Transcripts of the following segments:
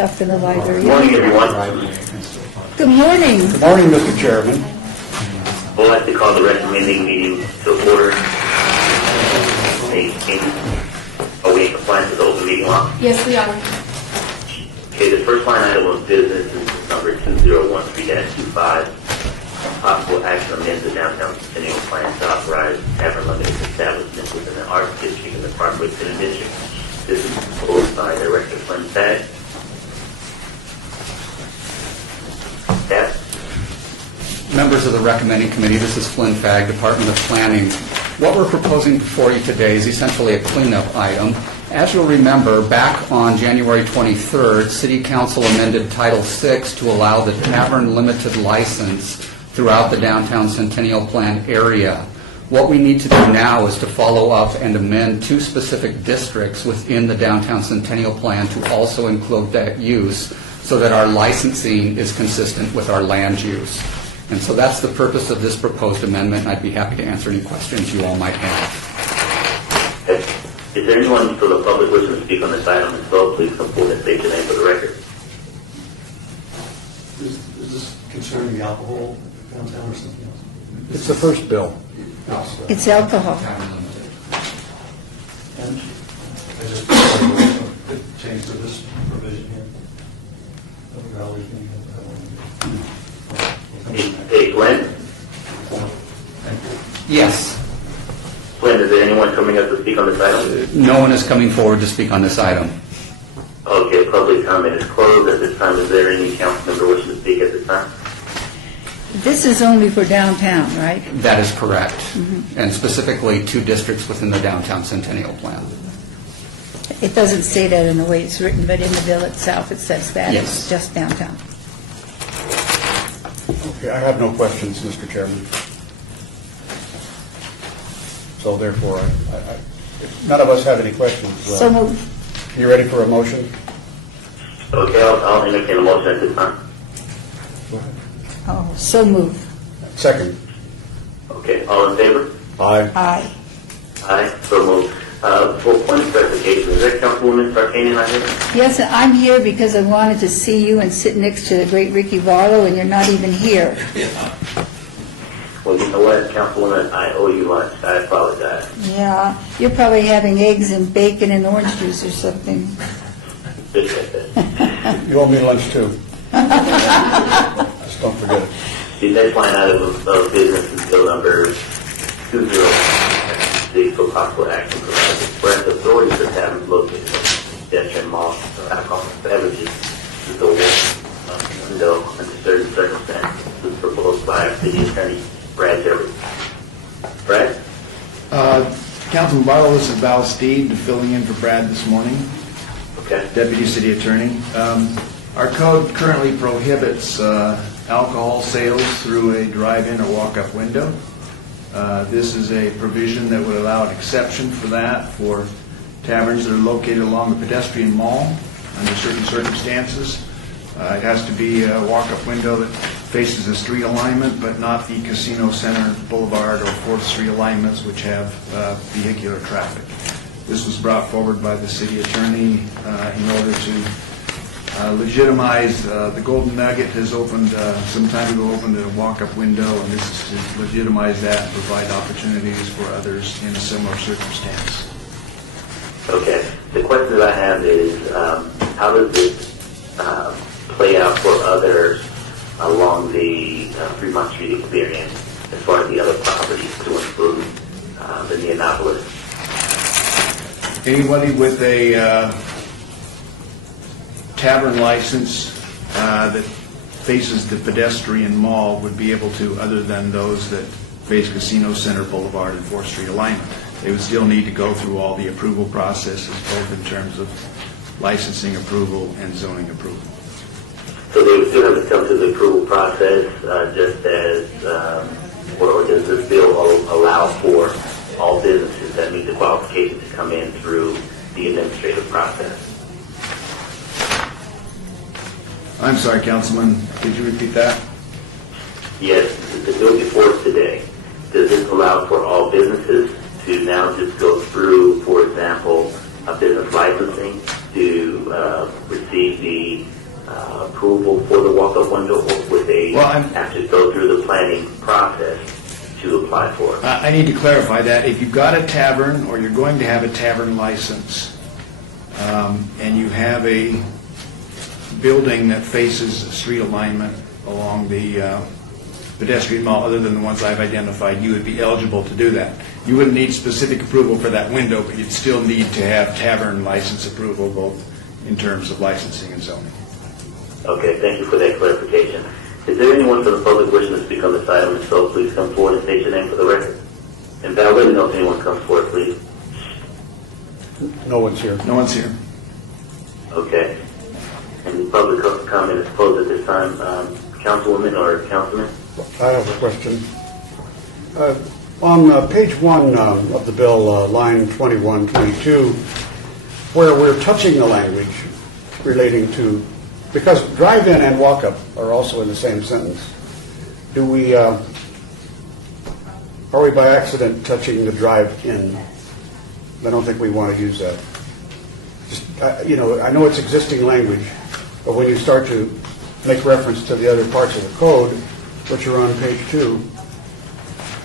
stuff in the library. Good morning, everyone. Good morning. Good morning, Mr. Chairman. We'd like to call the recommending meeting to order. Are we in compliance with the open meeting law? Yes, we are. Okay, the first line item of business is number 2013-25. Possible action amends the downtown Centennial Plan to authorize tavern limited establishments within the Arts District and the Parkway Center District. This is proposed by Director Flynn Fagg. Members of the recommending committee, this is Flynn Fagg, Department of Planning. What we're proposing before you today is essentially a cleanup item. As you'll remember, back on January 23rd, City Council amended Title VI to allow the tavern limited license throughout the downtown Centennial Plan area. What we need to do now is to follow up and amend two specific districts within the downtown Centennial Plan to also include that use so that our licensing is consistent with our land use. And so that's the purpose of this proposed amendment, and I'd be happy to answer any questions you all might have. Okay. Is there anyone from the public wishing to speak on this item as well? Please come forward and state your name for the record. Is this concerning the alcohol downtown or something else? It's the first bill. It's alcohol. And I just change to this provision here. Hey, Glenn? Yes. Glenn, is there anyone coming up to speak on this item? No one is coming forward to speak on this item. Okay, public comment is closed at this time. Is there any council member wishing to speak at this time? This is only for downtown, right? That is correct. And specifically two districts within the downtown Centennial Plan. It doesn't say that in the way it's written, but in the bill itself it says that. Yes. It's just downtown. Okay, I have no questions, Mr. Chairman. So therefore, none of us have any questions. So moved. You ready for a motion? Okay, I'll entertain a motion at this time. Go ahead. Oh, so moved. Second. Okay, all in favor? Aye. Aye. Aye, so moved. For point of clarification, is that Councilwoman Sarkanian out here? Yes, I'm here because I wanted to see you and sit next to the great Ricky Barlow, and you're not even here. Well, you know what, Councilwoman, I owe you lunch. I apologize. Yeah, you're probably having eggs and bacon and orange juice or something. You owe me lunch too. Just don't forget it. The next line item of business is bill number 20 for possible action provided express authority for taverns located in pedestrian malls or alcoholic beverages to the window under certain circumstances. This is proposed by our city attorney, Brad Jerry. Brad? Councilman Barlow, this is Val Steed filling in for Brad this morning, Okay. Deputy City Attorney. Our code currently prohibits alcohol sales through a drive-in or walk-up window. This is a provision that would allow an exception for that for taverns that are located along a pedestrian mall under certain circumstances. It has to be a walk-up window that faces a street alignment, but not the Casino Center Boulevard or 4th Street alignments, which have vehicular traffic. This was brought forward by the city attorney in order to legitimize. The Golden Nugget has opened, some time ago, opened a walk-up window, and this is to legitimize that and provide opportunities for others in a similar circumstance. Okay. The question that I have is, how does this play out for others along the Fremont Street experience as far as the other properties to include the Neonopolis? Anybody with a tavern license that faces the pedestrian mall would be able to, other than those that face Casino Center Boulevard and 4th Street alignment. They would still need to go through all the approval processes, both in terms of licensing approval and zoning approval. So they would still have to come to the approval process, just as, or does this bill allow for all businesses that meet the qualifications to come in through the administrative process? I'm sorry, Councilman, could you repeat that? Yes, the bill before us today, does this allow for all businesses to now just go through, for example, a business licensing to receive receive the approval for the walk-up window, or would they Well, I'm- have to go through the planning process to apply for it? I need to clarify that. If you've got a tavern, or you're going to have a tavern license, and you have a building that faces street alignment along the pedestrian mall, other than the ones I've identified, you would be eligible to do that. You wouldn't need specific approval for that window, but you'd still need to have tavern license approval, both in terms of licensing and zoning. Okay, thank you for that clarification. Is there anyone from the public wishing to speak on this item? If so, please come forward and state your name for the record. And Val, let me know if anyone comes forward, please. No one's here. No one's here. Okay. And the public comment is closed at this time. Councilwoman or Councilman? I have a question. On page 1 of the bill, line 2122, where we're touching the language relating to, because drive-in and walk-up are also in the same sentence, do we, are we by accident touching the drive-in? I don't think we want to use that. Just, you know, I know it's existing language, but when you start to make reference to the other parts of the code, which are on page 2,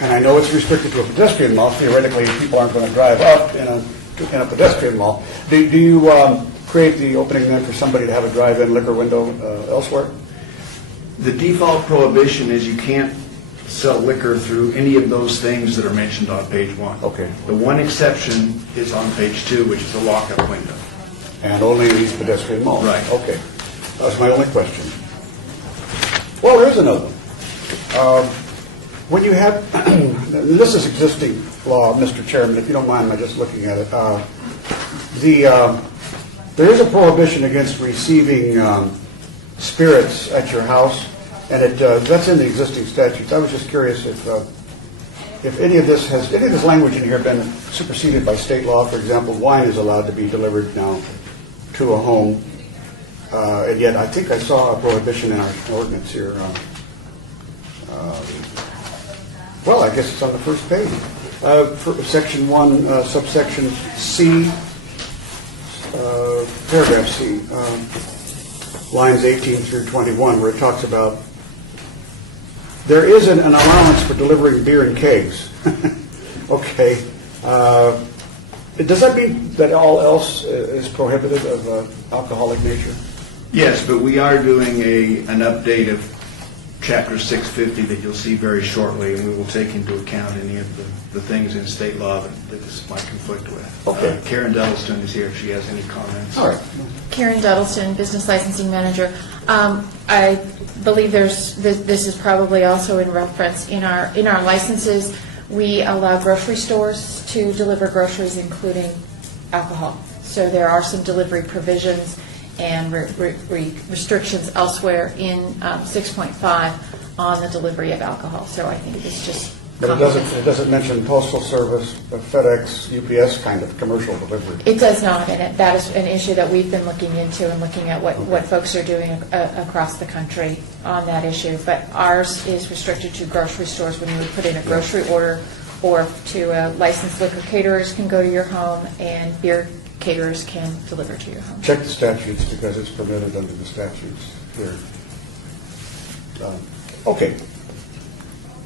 and I know it's restricted to a pedestrian mall, theoretically people aren't going to drive up in a pedestrian mall. Do you create the opening then for somebody to have a drive-in liquor window elsewhere? The default prohibition is you can't sell liquor through any of those things that are mentioned on page 1. Okay. The one exception is on page 2, which is a walk-up window. And only in these pedestrian malls? Right. Okay. That was my only question. Well, there's another one. When you have, this is existing law, Mr. Chairman, if you don't mind my just looking at it. There is a prohibition against receiving spirits at your house, and that's in the existing statutes. I was just curious if any of this language in here been superseded by state law. For example, wine is allowed to be delivered now to a home, and yet I think I saw a prohibition in our ordinance here. Well, I guess it's on the first page. For Section 1, subsection C, paragraph C, lines 18 through 21, where it talks about there is an allowance for delivering beer in kegs. Okay. Does that mean that all else is prohibited of alcoholic nature? Yes, but we are doing an update of Chapter 650 that you'll see very shortly, and we will take into account any of the things in state law that this might conflict with. Okay. Karen Duddleston is here if she has any comments. All right. Karen Duddleston, Business Licensing Manager. I believe this is probably also in reference in our licenses. We allow grocery stores to deliver groceries, including alcohol. So there are some delivery provisions and restrictions elsewhere in 6.5 on the delivery of alcohol. So I think it's just. But it doesn't mention postal service, FedEx, UPS kind of commercial delivery. It does not, and that is an issue that we've been looking into and looking at what folks are doing across the country on that issue. But ours is restricted to grocery stores. When you would put in a grocery order, or to licensed liquor caterers can go to your home, and beer caterers can deliver to your home. Check the statutes because it's permitted under the statutes here. Okay.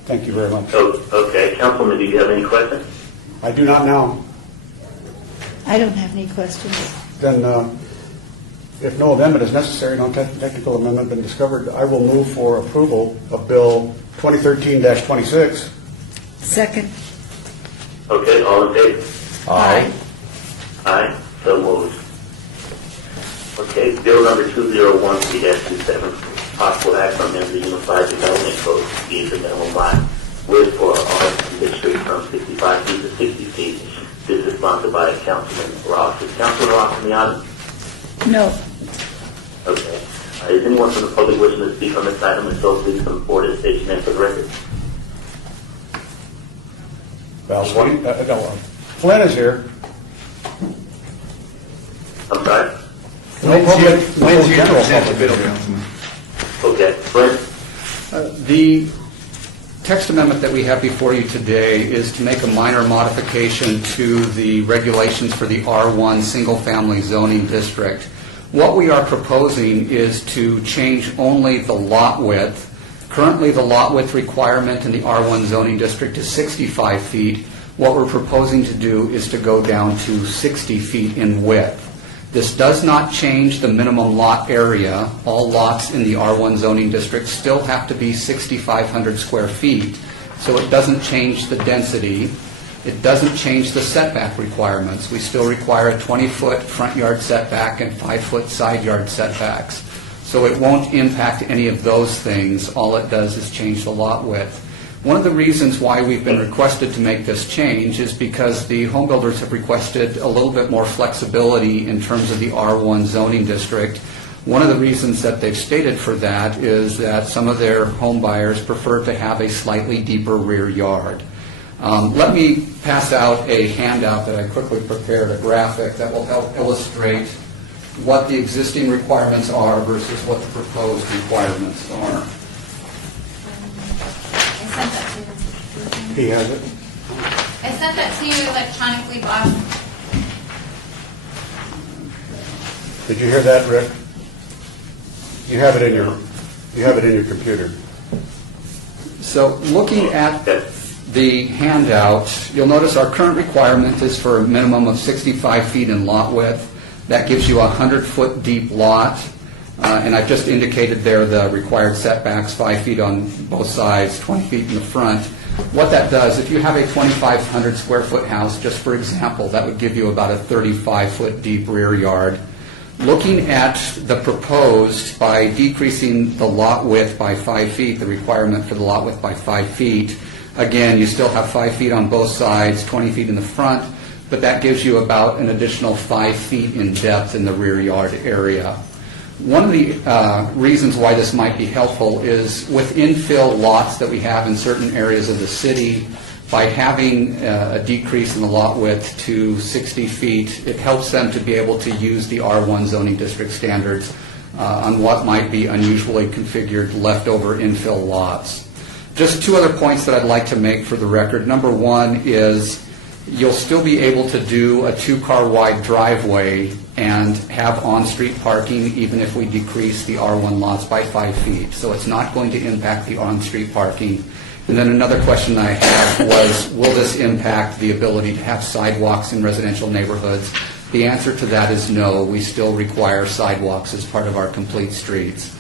Thank you very much. Oh, okay. Councilman, do you have any questions? I do not now. I don't have any questions. Then, if no amendment is necessary, no technical amendment been discovered, I will move for approval of Bill 2013-26. Second. Okay, all in favor? Aye. Aye, so moved. Okay, bill number 2013-27, possible act on amending the Unified Development Code, the minimum lot width for our district from 65 feet to 60 feet. This is sponsored by Councilman Ross. Is Councilman Ross in the audience? No. Okay. Is anyone from the public wishing to speak on this item? If so, please come forward and state your name for the record. Flynn is here. I'm sorry? No public, no general Present the public. bill, Councilman. Okay. Flynn? The text amendment that we have before you today is to make a minor modification to the regulations for the R1 single-family zoning district. What we are proposing is to change only the lot width. Currently, the lot width requirement in the R1 zoning district is 65 feet. What we're proposing to do is to go down to 60 feet in width. This does not change the minimum lot area. All lots in the R1 zoning district still have to be 6,500 square feet, so it doesn't change the density. It doesn't change the setback requirements. We still require a 20-foot front yard setback and 5-foot side yard setbacks. So it won't impact any of those things. All it does is change the lot width. One of the reasons why we've been requested to make this change is because the home builders have requested a little bit more flexibility in terms of the R1 zoning district. One of the reasons that they've stated for that is that some of their home buyers prefer to have a slightly deeper rear yard. Let me pass out a handout that I quickly prepared, a graphic that will help illustrate what the existing requirements are versus what the proposed requirements are. I sent that to you. He has it. I sent that to you electronically, Bob. Did you hear that, Rick? You have it in your computer. So looking at the handout, you'll notice our current requirement is for a minimum of 65 feet in lot width. That gives you a 100-foot deep lot. And I've just indicated there the required setbacks, 5 feet on both sides, 20 feet in the front. What that does, if you have a 2,500 square foot house, just for example, that would give you about a 35-foot deep rear yard. Looking at the proposed, by decreasing the lot width by 5 feet, the requirement for the lot width by 5 feet, again, you still have 5 feet on both sides, 20 feet in the front, but that gives you about an additional 5 feet in depth in the rear yard area. One of the reasons why this might be helpful is with infill lots that we have in certain areas of the city, by having a decrease in the lot width to 60 feet, it helps them to be able to use the R1 zoning district standards on what might be unusually configured leftover infill lots. Just two other points that I'd like to make for the record. Number one is you'll still be able to do a 2-car wide driveway and have on-street parking even if we decrease the R1 lots by 5 feet. So it's not going to impact the on-street parking. And then another question I had was, will this impact the ability to have sidewalks in residential neighborhoods? The answer to that is no. We still require sidewalks as part of our complete streets.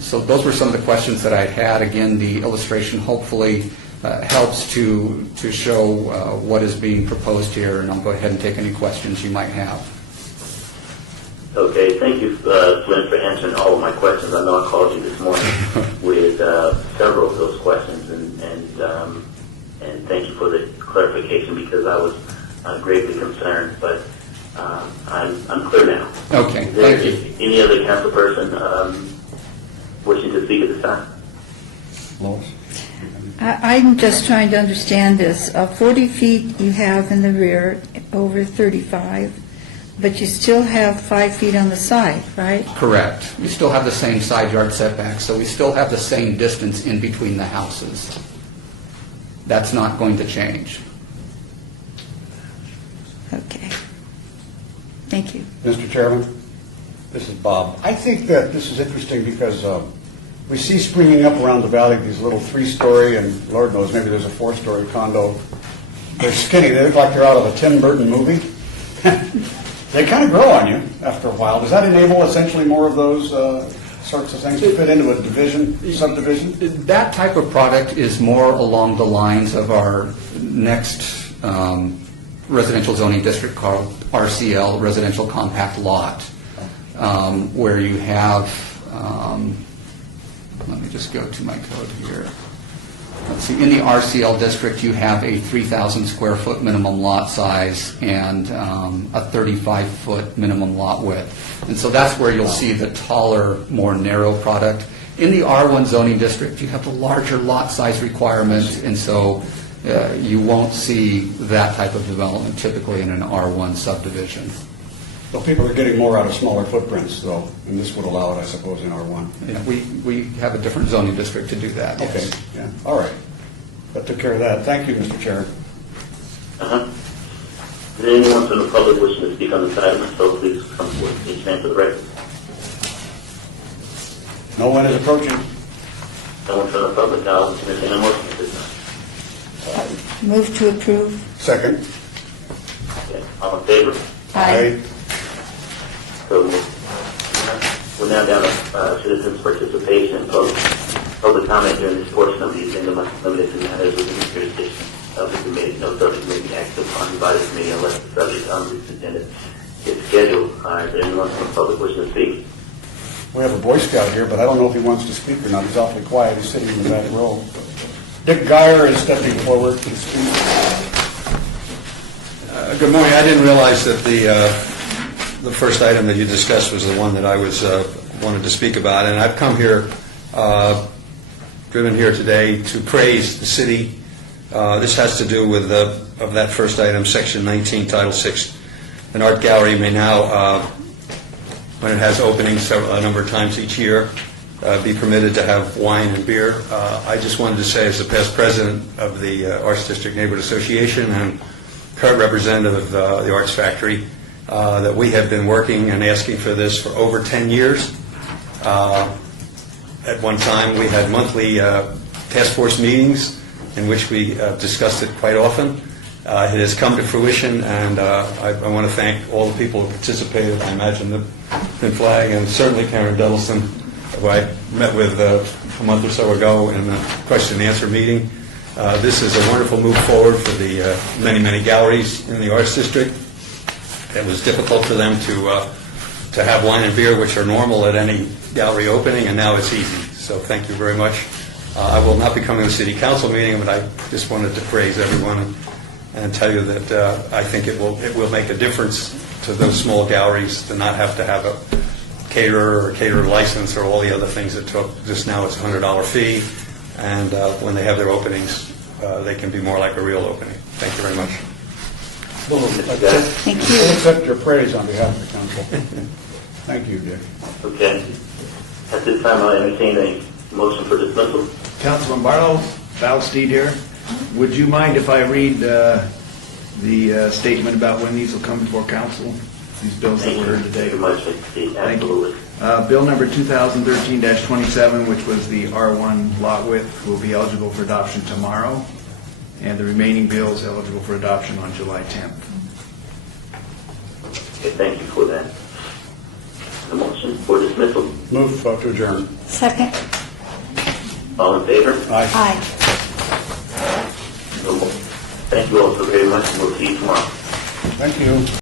So those were some of the questions that I had. Again, the illustration hopefully helps to show what is being proposed here, and I'll go ahead and take any questions you might have. Okay, thank you, Flynn, for answering all of my questions. I know I called you this morning with several of those questions, and thank you for the clarification because I was greatly concerned, but I'm clear now. Okay, Is there thank you. any other council person wishing to speak at this time? Lois? I'm just trying to understand this. 40 feet you have in the rear, over 35, but you still have 5 feet on the side, right? Correct. We still have the same side yard setback, so we still have the same distance in between the houses. That's not going to change. Okay. Thank you. Mr. Chairman, this is Bob. I think that this is interesting because we see springing up around the valley these little 3-story, and Lord knows maybe there's a 4-story condo. They're skinny. They look like they're out of a Tim Burton movie. They kind of grow on you after a while. Does that enable essentially more of those sorts of things to fit into a subdivision? That type of product is more along the lines of our next residential zoning district called RCL, Residential Compact Lot, where you have, let me just go to my code here. Let's see, in the RCL district, you have a 3,000 square foot minimum lot size and a 35-foot minimum lot width. And so that's where you'll see the taller, more narrow product. In the R1 zoning district, you have the larger lot size requirement, and so you won't see that type of development typically in an R1 subdivision. So people are getting more out of smaller footprints, though, and this would allow it, I suppose, in R1. Yeah, we have a different zoning district to do that, Okay, yes. yeah, all right. That took care of that. Thank you, Mr. Chair. Is there anyone from the public wishing to speak on this item? If so, please come forward and stand for the record. No one is approaching. No one from the public, I'll entertain a motion at this time. Move to approve. Second. Okay. All in favor? Aye. So moved. We're now down to citizens' participation and public comment during this portion of the agenda must be limited to matters within the jurisdiction of the committee. No subject may be acted upon by the committee unless the subject on this agenda is scheduled. Is there anyone from the public wishing to speak? We have a Boy Scout here, but I don't know if he wants to speak or not. He's awfully quiet. He's sitting in the back row. Dick Geyer is stepping forward to speak. Good morning. I didn't realize that the first item that you discussed was the one that I wanted to speak about, and I've come here, driven here today to praise the city. This has to do with of that first item, Section 19, Title 6. An art gallery may now, when it has openings a number of times each year, be permitted to have wine and beer. I just wanted to say, as the past president of the Arts District Neighborhood Association and current representative of the Arts Factory, that we have been working and asking for this for over 10 years. At one time, we had monthly task force meetings in which we discussed it quite often. It has come to fruition, and I want to thank all the people who participated. I imagine the Finn Flag and certainly Karen Duddleson, who I met with a month or so ago in the question and answer meeting. This is a wonderful move forward for the many, many galleries in the Arts District. It was difficult for them to have wine and beer, which are normal at any gallery opening, and now it's easy. So thank you very much. I will not be coming to the City Council meeting, but I just wanted to praise everyone and tell you that I think it will make a difference to those small galleries to not have to have a caterer or caterer license or all the other things it took. Just now it's a $100 fee, and when they have their openings, they can be more like a real opening. Thank you very much. Thank you. We'll accept your praise on behalf of the council. Thank you, Dick. Okay. At this time, I'll entertain a motion for dismissal. Councilman Barlow, Val Steed here. Would you mind if I read the statement about when these will come before council? These bills that were heard today. Thank you very much, Mr. Steve. Thank Absolutely. you. Bill number 2013-27, which was the R1 lot width, will be eligible for adoption tomorrow, and the remaining bills eligible for adoption on July 10th. Okay, thank you for that. The motion for dismissal. Move to adjourn. Second. All in favor? Aye. Aye. So moved. Thank you all so very much, and we'll see you tomorrow. Thank you.